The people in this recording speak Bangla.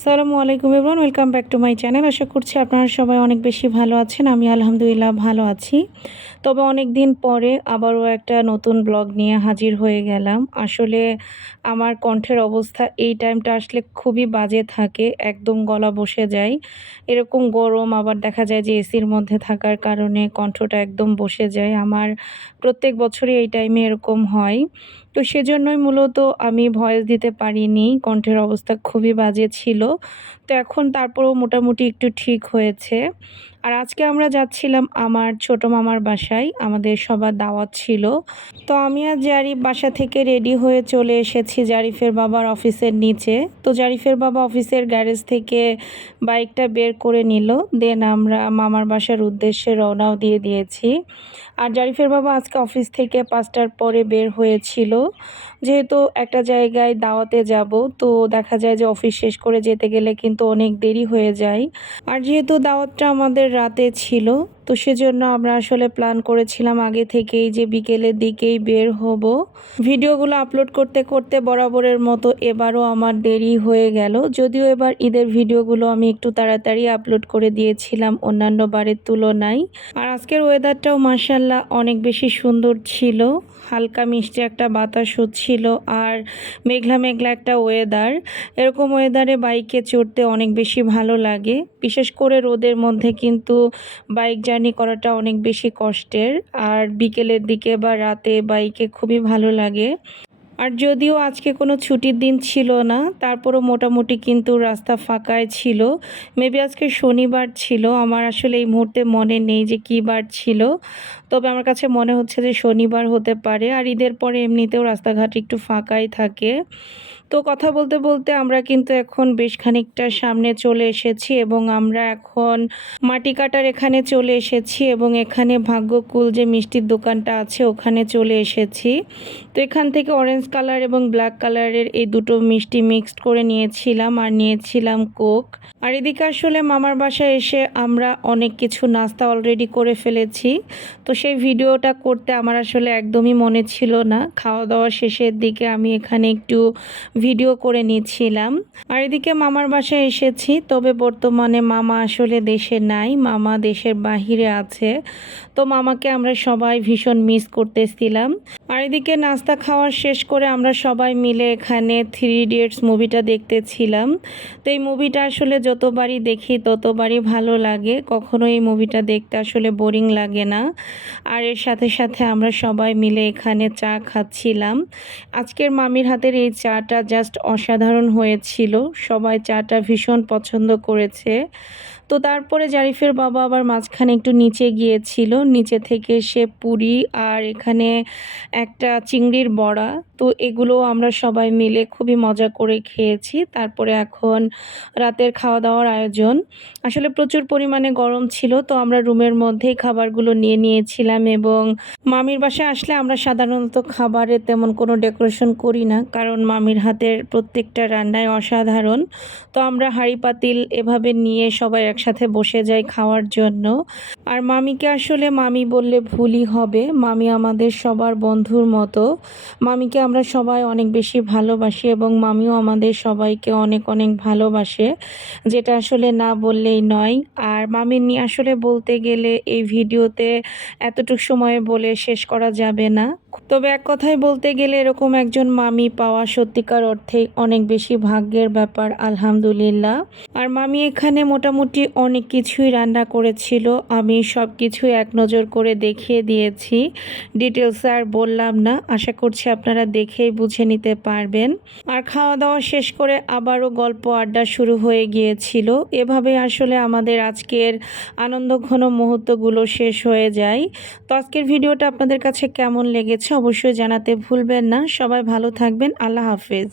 আসসালামু আলাইকুম everyone, welcome back to my channel. আশা করছি আপনারা সবাই অনেক বেশি ভালো আছেন। আমি আলহামদুলিল্লাহ ভালো আছি। তবে অনেক দিন পরে আবারও একটা নতুন ব্লগ নিয়ে হাজির হয়ে গেলাম। আসলে আমার কণ্ঠের অবস্থা এই টাইমটা আসলে খুবই বাজে থাকে, একদম গলা বসে যায়। এরকম গরম, আবার দেখা যায় যে এসির মধ্যে থাকার কারণে কণ্ঠটা একদম বসে যায়। আমার প্রত্যেক বছরই এই টাইমে এরকম হয়। তো সেজন্যই মূলত আমি ভয়েস দিতে পারিনি। কণ্ঠের অবস্থা খুবই বাজে ছিল। তো এখন তারপরেও মোটামুটি একটু ঠিক হয়েছে। আর আজকে আমরা যাচ্ছিলাম আমার ছোট মামার বাসায়। আমাদের সবার দাওয়াত ছিল। তো আমি আর জারিফ বাসা থেকে রেডি হয়ে চলে এসেছি জারিফের বাবার অফিসের নিচে। তো জারিফের বাবা অফিসের গ্যারেজ থেকে বাইকটা বের করে নিল। দেন আমরা মামার বাসার উদ্দেশ্যে রওনাও দিয়ে দিয়েছি। আর জারিফের বাবা আজকে অফিস থেকে 5টার পরে বের হয়েছিল। যেহেতু একটা জায়গায় দাওয়াতে যাব, তো দেখা যায় যে অফিস শেষ করে যেতে গেলে কিন্তু অনেক দেরি হয়ে যায়। আর যেহেতু দাওয়াতটা আমাদের রাতে ছিল, তো সেজন্য আমরা আসলে প্ল্যান করেছিলাম আগে থেকেই যে বিকেলের দিকেই বের হব। ভিডিওগুলো আপলোড করতে করতে বরাবরের মতো এবারও আমার দেরি হয়ে গেল। যদিও এবার ঈদের ভিডিওগুলো আমি একটু তাড়াতাড়ি আপলোড করে দিয়েছিলাম অন্যান্য বারের তুলনায়। আর আজকের ওয়েদারটাও মাশাআল্লাহ অনেক বেশি সুন্দর ছিল। হালকা মিষ্টি একটা বাতাস হচ্ছিল আর মেঘলা মেঘলা একটা ওয়েদার। এরকম ওয়েদারে বাইকে চড়তে অনেক বেশি ভালো লাগে। বিশেষ করে রোদের মধ্যে কিন্তু বাইক জার্নি করাটা অনেক বেশি কষ্টের। আর বিকেলের দিকে বা রাতে বাইকে খুবই ভালো লাগে। আর যদিও আজকে কোনো ছুটির দিন ছিল না, তারপরও মোটামুটি কিন্তু রাস্তা ফাঁকাই ছিল। মেবি আজকে শনিবার ছিল, আমার আসলে এই মুহূর্তে মনে নেই যে কী বার ছিল। তবে আমার কাছে মনে হচ্ছে যে শনিবার হতে পারে। আর ঈদের পরে এমনিতেও রাস্তাঘাট একটু ফাঁকাই থাকে। তো কথা বলতে বলতে আমরা কিন্তু এখন বেশ খানিকটা সামনে চলে এসেছি এবং আমরা এখন মাটি কাটার এখানে চলে এসেছি এবং এখানে ভাগ্যকুল যে মিষ্টির দোকানটা আছে ওখানে চলে এসেছি। তো এখান থেকে অরেঞ্জ কালার এবং ব্ল্যাক কালারের এই দুটো মিষ্টি মিক্সড করে নিয়েছিলাম আর নিয়েছিলাম কোক। আর এদিকে আসলে মামার বাসায় এসে আমরা অনেক কিছু নাস্তা অলরেডি করে ফেলেছি। তো সেই ভিডিওটা করতে আমার আসলে একদমই মনে ছিল না। খাওয়া দাওয়া শেষের দিকে আমি এখানে একটু ভিডিও করে নিচ্ছিলাম। আর এদিকে মামার বাসায় এসেছি, তবে বর্তমানে মামা আসলে দেশে নাই, মামা দেশের বাহিরে আছে। তো মামাকে আমরা সবাই ভীষণ মিস করতেছিলাম। আর এদিকে নাস্তা খাওয়া শেষ করে আমরা সবাই মিলে এখানে 3 ইডিয়টস মুভিটা দেখতেছিলাম। তো এই মুভিটা আসলে যতবারই দেখি ততবারই ভালো লাগে, কখনো এই মুভিটা দেখতে আসলে বোরিং লাগে না। আর এর সাথে সাথে আমরা সবাই মিলে এখানে চা খাচ্ছিলাম। আজকের মামির হাতের এই চাটা জাস্ট অসাধারণ হয়েছিল, সবাই চাটা ভীষণ পছন্দ করেছে। তো তারপরে জারিফের বাবা আবার মাঝখানে একটু নিচে গিয়েছিল, নিচে থেকে সে পুরি আর এখানে একটা চিংড়ির বড়া, তো এগুলো আমরা সবাই মিলে খুবই মজা করে খেয়েছি। তারপরে এখন রাতের খাওয়া দাওয়ার আয়োজন। আসলে প্রচুর পরিমাণে গরম ছিল, তো আমরা রুমের মধ্যেই খাবারগুলো নিয়ে নিয়েছিলাম এবং মামির বাসায় আসলে আমরা সাধারণত খাবারে তেমন কোনো ডেকোরেশন করি না, কারণ মামির হাতের প্রত্যেকটা রান্নায় অসাধারণ। তো আমরা হাঁড়ি পাতিল এভাবে নিয়ে সবাই একসাথে বসে যাই খাওয়ার জন্য। আর মামিকে আসলে মামি বললে ভুলই হবে, মামি আমাদের সবার বন্ধুর মতো। মামিকে আমরা সবাই অনেক বেশি ভালোবাসি এবং মামিও আমাদের সবাইকে অনেক অনেক ভালোবাসে, যেটা আসলে না বললেই নয়। আর মামি নিয়ে আসলে বলতে গেলে এই ভিডিওতে এতটুকু সময়ে বলে শেষ করা যাবে না। তবে এক কথায় বলতে গেলে এরকম একজন মামি পাওয়া সত্যিকার অর্থেই অনেক বেশি ভাগ্যের ব্যাপার, আলহামদুলিল্লাহ। আর মামি এখানে মোটামুটি অনেক কিছুই রান্না করেছিল, আমি সব কিছুই এক নজর করে দেখিয়ে দিয়েছি, ডিটেলস আর বললাম না। আশা করছি আপনারা দেখেই বুঝে নিতে পারবেন। আর খাওয়া দাওয়া শেষ করে আবারও গল্প আড্ডা শুরু হয়ে গিয়েছিল। এভাবে আসলে আমাদের আজকের আনন্দঘন মুহূর্তগুলো শেষ হয়ে যায়। তো আজকের ভিডিওটা আপনাদের কাছে কেমন লেগেছে অবশ্যই জানাতে ভুলবেন না। সবাই ভালো থাকবেন। আল্লাহ হাফেজ।